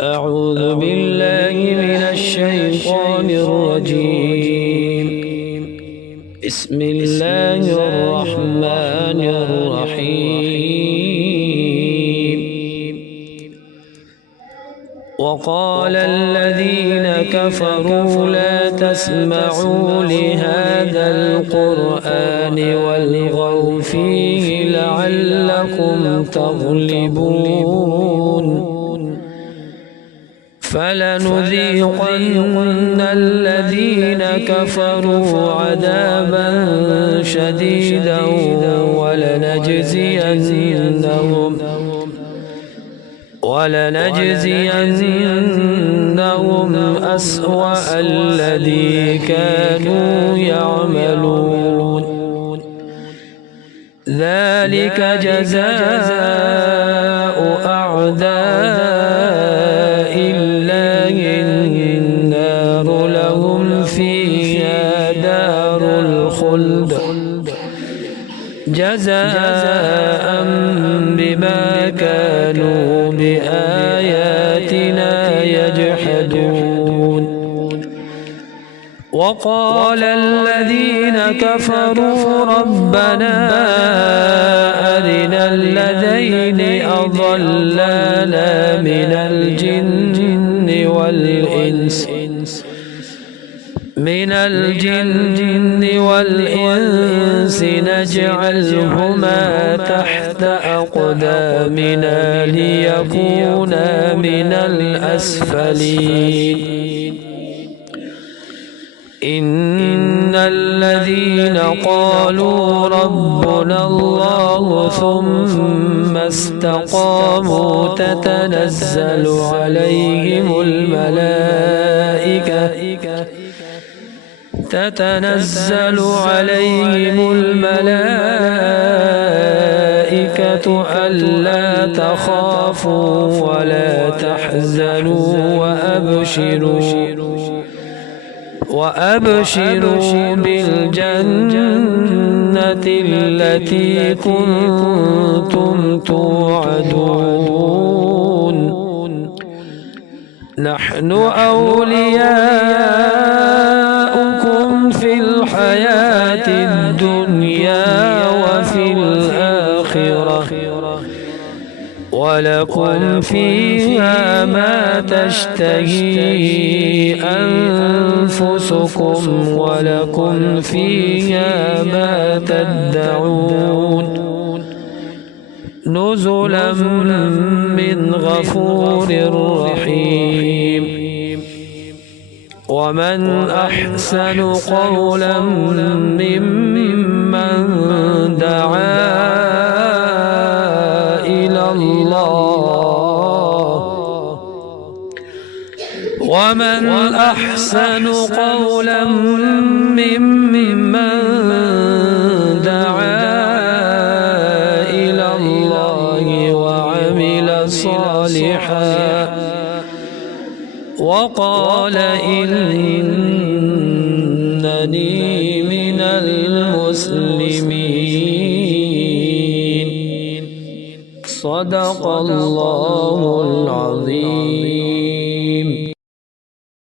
أعوذ بالله من الشيطان الرجيم. بسم الله الرحمن الرحيم. وقال الذين كفروا لا تسمعوا لهذا القرآن والغوا فيه لعلكم تغلبون. فلنذيقن الذين كفروا عذابا شديدا ولنجزينهم أسوأ الذي كانوا يعملون. ذلك جزاء أعداء الله النار لهم فيها دار الخلد جزاء بما كانوا بآياتنا يجحدون. وقال الذين كفروا ربنا أرنا الذين أضلانا من الجن والإنس نجعلهما تحت أقدامنا ليكونا من الأسفلين. إن الذين قالوا ربنا الله ثم استقاموا تتنزل عليهم الملائكة ألا تخافوا ولا تحزنوا وأبشروا بالجنة التي كنتم توعدون. نحن أولياؤكم في الحياة الدنيا وفي الآخرة ولكم فيها ما تشتهي أنفسكم ولكم فيها ما تدعون. نزلا من غفور رحيم. ومن أحسن قولا ممن دعا إلى الله وعمل صالحا وقال إنني من المسلمين. صدق الله العظيم.